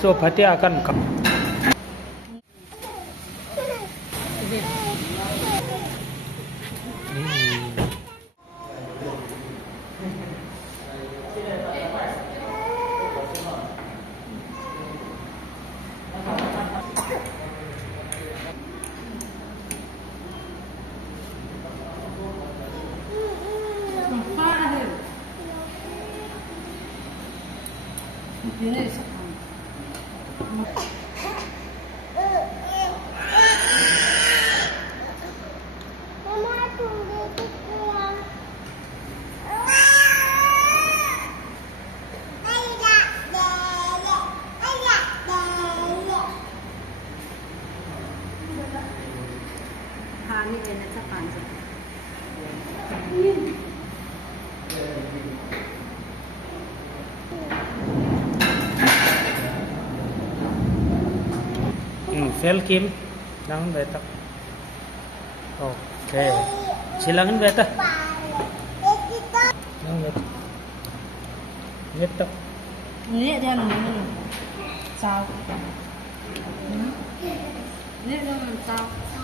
so pati akan Ini kayaknya cepat. Fel Kim, jangan beta. Oke, silakan beta. Jangan beta. Beta. Ini dia namanya sao. Ini dia namanya sao.